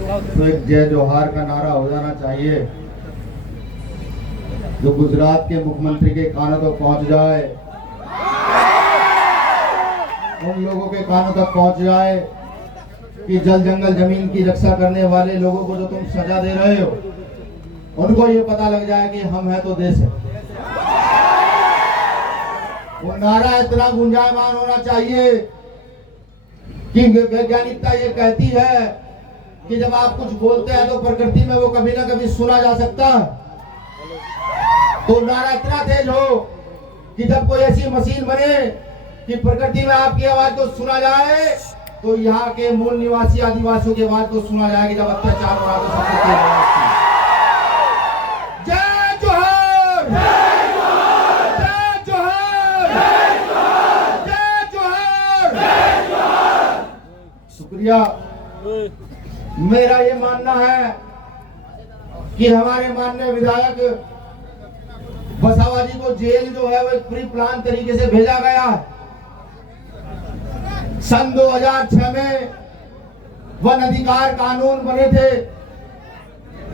तो एक जय जोहार का नारा हो जाना चाहिए जो गुजरात के मुख्यमंत्री के कानों तक पहुंच जाए, उन लोगों के कानों तक पहुंच जाए कि जल जंगल जमीन की रक्षा करने वाले लोगों को जो तुम सजा दे रहे हो, उनको ये पता लग जाए कि हम है तो देश है। वो नारा इतना गुंजायमान होना चाहिए कि वैज्ञानिकता ये कहती है कि जब आप कुछ बोलते हैं तो प्रकृति में वो कभी ना कभी सुना जा सकता है। तो नारा इतना तेज हो कि जब कोई ऐसी मशीन बने कि प्रकृति में आपकी आवाज को सुना जाए, तो यहाँ के मूल निवासी आदिवासियों की आवाज को सुना जाएगी। जब अत्याचार हो रहा तो सबसे तेज आवाज थी। जय जोहार, जय जोहार, जय जोहार, जय जोहार। शुक्रिया। मेरा ये मानना है कि हमारे माननीय विधायक वसावा जी को जेल जो है वो एक प्री प्लान तरीके से भेजा गया है। सन 2006 में वन अधिकार कानून बने थे।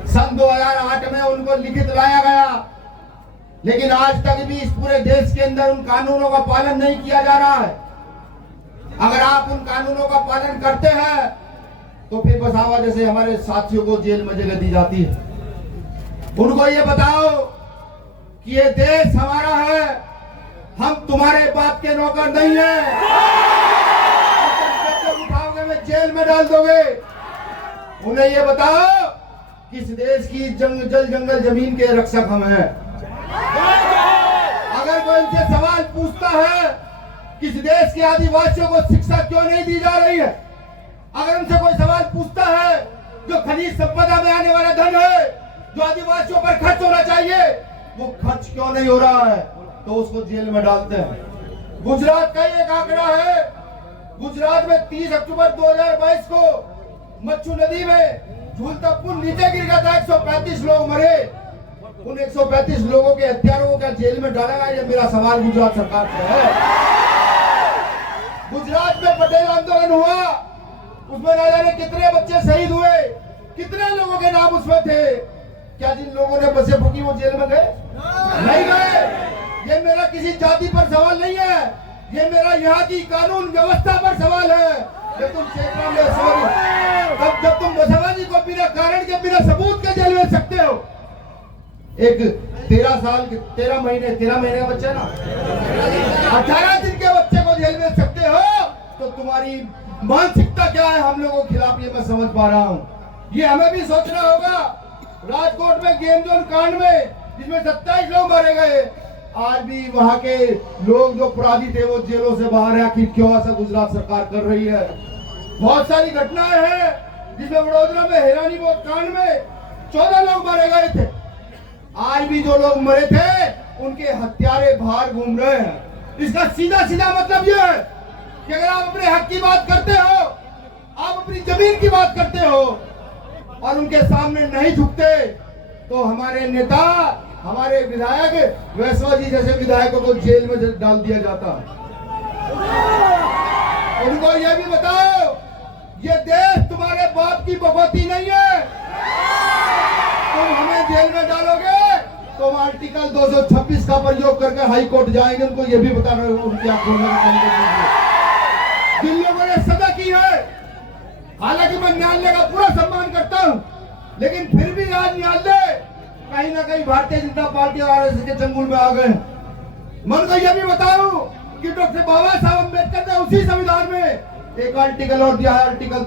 सन 2008 में उनको लिखित लाया गया, लेकिन आज तक भी इस पूरे देश के अंदर उन कानूनों का पालन नहीं किया जा रहा है। अगर आप उन कानूनों का पालन करते हैं तो फिर वसावा जैसे हमारे साथियों को जेल में जगह दी जाती है। उनको ये बताओ कि ये देश हमारा है, हम तुम्हारे बाप के नौकर नहीं है। उठाओगे में जेल में डाल दोगे। उन्हें ये बताओ कि इस देश की जल जंगल जमीन के रक्षक हम हैं। अगर कोई इनसे सवाल पूछता है कि इस देश के आदिवासियों को शिक्षा क्यों नहीं दी जा रही है, अगर उनसे कोई सवाल पूछता है जो खनिज संपदा में आने वाला धन है जो आदिवासियों पर खर्च होना चाहिए वो खर्च क्यों नहीं हो रहा है, तो उसको जेल में डालते हैं। गुजरात का एक आंकड़ा है, गुजरात में 30 अक्टूबर 2022 को मच्छू नदी में झूलता पुल नीचे गिर गया था। 135 लोग मरे। उन 135 लोगों के हत्यारों को क्या जेल में डाला गया? ये मेरा सवाल गुजरात सरकार से है। गुजरात में पटेल आंदोलन हुआ, उसमें ना जाने कितने बच्चे शहीद हुए, कितने लोगों के नाम उसमें थे। क्या जिन लोगों ने बसें फूकी वो जेल में गए? नहीं गए। ये मेरा किसी जाति पर सवाल नहीं है, ये मेरा यहाँ की कानून व्यवस्था पर सवाल है। जब तुम क्षेत्र में जब तुम वसावा जी को बिना कारण के बिना सबूत के जेल में सकते हो, एक 13 महीने का बच्चा ना 18 दिन के बच्चे को जेल में सकते हो, तो तुम्हारी मानसिकता क्या है हम लोगों के खिलाफ, ये मैं समझ पा रहा हूँ। ये हमें भी सोचना होगा। राजकोट में गेम जोन कांड में जिसमें 27 लोग मारे गए, आज भी वहां के लोग जो अपराधी थे वो जेलों से बाहर है। आखिर क्यों ऐसा गुजरात सरकार कर रही है? बहुत सारी घटनाएं हैं जिसमें वडोदरा में हिरानी बोध कांड में 14 लोग मारे गए थे। आज भी जो लोग मरे थे उनके हत्यारे बाहर घूम रहे हैं। इसका सीधा सीधा मतलब यह है कि अगर आप अपने हक की बात करते हो, आप अपनी जमीन की बात करते हो और उनके सामने नहीं झुकते, तो हमारे नेता, हमारे विधायक वैष्णव जी जैसे विधायकों को जेल में डाल दिया जाता है। उनको यह भी बताओ, ये देश तुम्हारे बाप की बकौती नहीं है। तुम हमें जेल में डालोगे तो हम आर्टिकल 226 का प्रयोग करके हाई कोर्ट जाएंगे। उनको यह भी बताना उनकी आंखों में जिन लोगों ने सजा की है। हालांकि मैं न्यायालय का पूरा सम्मान करता हूं, लेकिन फिर भी आज न्यायालय कहीं ना कहीं भारतीय जनता पार्टी और आरएसएस के चंगुल में आ गए। मैं उनको यह भी बताऊं कि डॉक्टर बाबा साहब अम्बेडकर ने उसी संविधान में एक आर्टिकल और दिया है, आर्टिकल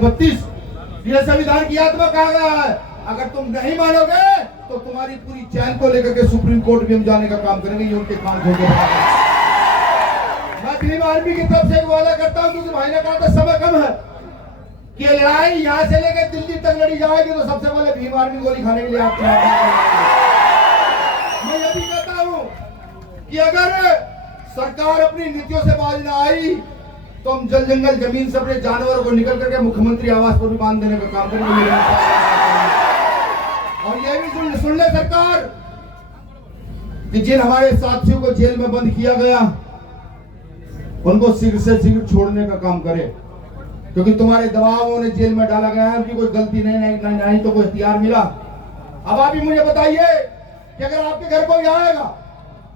32। यह संविधान की आत्मा कहा गया है। अगर तुम नहीं मानोगे तो तुम्हारी पूरी चैन को लेकर के सुप्रीम कोर्ट भी हम जाने का काम करेंगे। ये उनके काम होंगे। मैं भीम आर्मी की तरफ से एक वादा करता हूं, क्योंकि भाई ने कहा था समय कम है कि लड़ाई यहाँ से लेकर दिल्ली तक लड़ी जाएगी, तो सबसे पहले भीम आर्मी गोली खाने के लिए आप मैं ये भी कहता हूँ कि अगर सरकार अपनी नीतियों से बाज ना आई तो हम जल जंगल जमीन से अपने जानवरों को निकल करके मुख्यमंत्री आवास पर भी बांध देने का काम करेंगे। और ये भी सुन ले सरकार कि जिन हमारे साथियों को जेल में बंद किया गया उनको शीघ्र से शीघ्र छोड़ने का काम करे। क्योंकि तुम्हारे दबाव ने जेल में डाला गया है, उनकी कोई गलती नहीं तो कोई हथियार मिला। अब आप ही मुझे बताइए कि अगर आपके घर कोई आएगा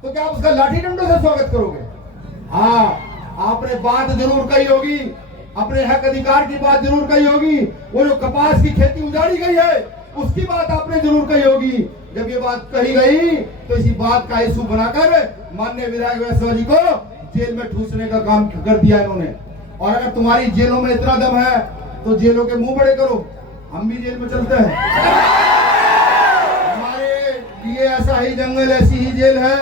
तो क्या आप उसका लाठी डंडों से स्वागत करोगे? हाँ, आपने बात जरूर कही होगी, अपने हक अधिकार की बात जरूर कही होगी। वो जो कपास की खेती उजाड़ी गई है उसकी बात आपने जरूर कही होगी। जब ये बात कही गई तो इसी बात का इशू बनाकर माननीय विधायक वैश्वा जी को जेल में ठूसने का काम कर दिया इन्होंने। और अगर तुम्हारी जेलों में इतना दम है तो जेलों के मुंह बड़े करो, हम भी जेल में चलते हैं। हमारे लिए ऐसा ही जंगल, ऐसी ही जेल है,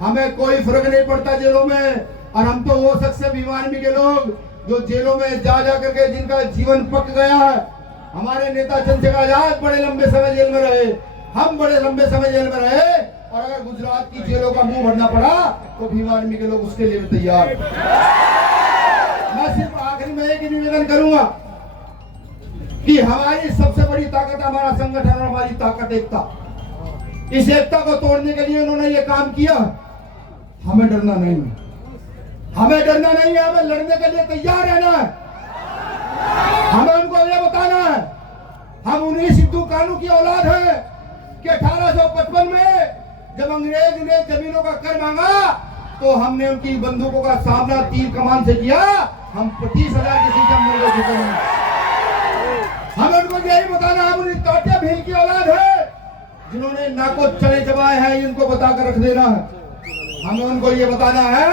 हमें कोई फर्क नहीं पड़ता जेलों में। और हम तो वो शख्स है बीमारी के लोग जो जेलों में जा करके जिनका जीवन पक गया है। हमारे नेता चंद्रशेखर आजाद बड़े लंबे समय जेल में रहे, हम बड़े लंबे समय जेल में रहे, और अगर गुजरात की जेलों का मुंह भरना पड़ा तो भीम आर्मी के लोग उसके लिए भी तैयार। मैं सिर्फ आखिरी में एक निवेदन करूंगा कि हमारी सबसे बड़ी ताकत हमारा संगठन और हमारी ताकत एकता। इस एकता को तोड़ने के लिए उन्होंने ये काम किया। हमें डरना नहीं है, हमें डरना नहीं है, हमें लड़ने के लिए तैयार रहना है। हमें उनको ये बताना है हम उन्हीं सिद्धू कानू की औलाद है कि 1855 में जब अंग्रेज ने जमीनों का कर मांगा तो हमने उनकी बंदूकों का सामना तीर कमान से किया। हम 30,000 की संख्या में जीते हैं। हमें उनको यही बताना, हम उन्हीं काटे भील की औलाद है जिन्होंने ना को चने चबाए हैं, इनको बताकर रख देना है। हमें उनको ये बताना है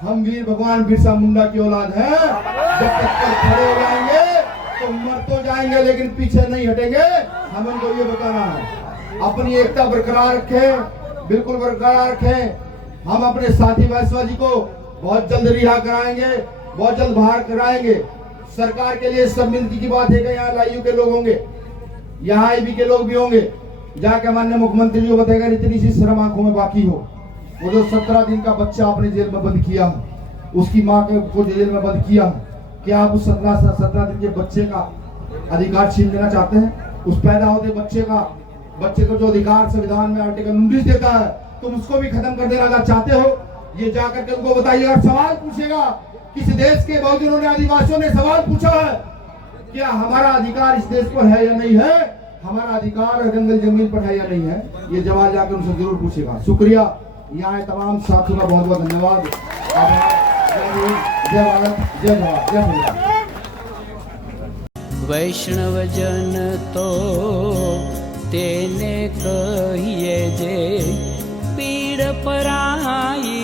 हम वीर भगवान बिरसा मुंडा की औलाद है। जब तक खड़े हो जाएंगे तो मर तो जाएंगे लेकिन पीछे नहीं हटेंगे। हमें उनको ये बताना है अपनी एकता बरकरार रखें, बिल्कुल बरकरार रखें। हम अपने साथी वैश्वा जी को बहुत जल्द रिहा कराएंगे, बहुत जल्द बाहर कराएंगे। सरकार के लिए सब मिलती की बात है कि यहाँ लायू के लोग होंगे, यहाँ आईबी के लोग भी होंगे। जाके माननीय मुख्यमंत्री जी को बताएगा इतनी सी शर्म आंखों में बाकी हो। वो जो 17 दिन का बच्चा आपने जेल में बंद किया, उसकी माँ को जेल में बंद किया, क्या आप उस 17 दिन के बच्चे का अधिकार छीन लेना चाहते हैं? उस पैदा होते बच्चे को जो अधिकार संविधान में आर्टिकल 19 देता है, तुम उसको भी खत्म कर देना चाहते हो? ये जाकर के उनको बताइएगा। सवाल पूछेगा किस देश के बहुजनों ने, आदिवासियों ने सवाल पूछा है क्या हमारा अधिकार इस देश पर है या नहीं है, हमारा अधिकार जंगल जमीन पर है या नहीं है? ये जवाब जाकर उनसे जरूर पूछेगा। शुक्रिया, यहाँ तमाम साथियों का बहुत बहुत धन्यवाद। जय भारत, जय भारत, जय भारत। वैष्णव जन तो तेने कहिए जे पीड़ पराई।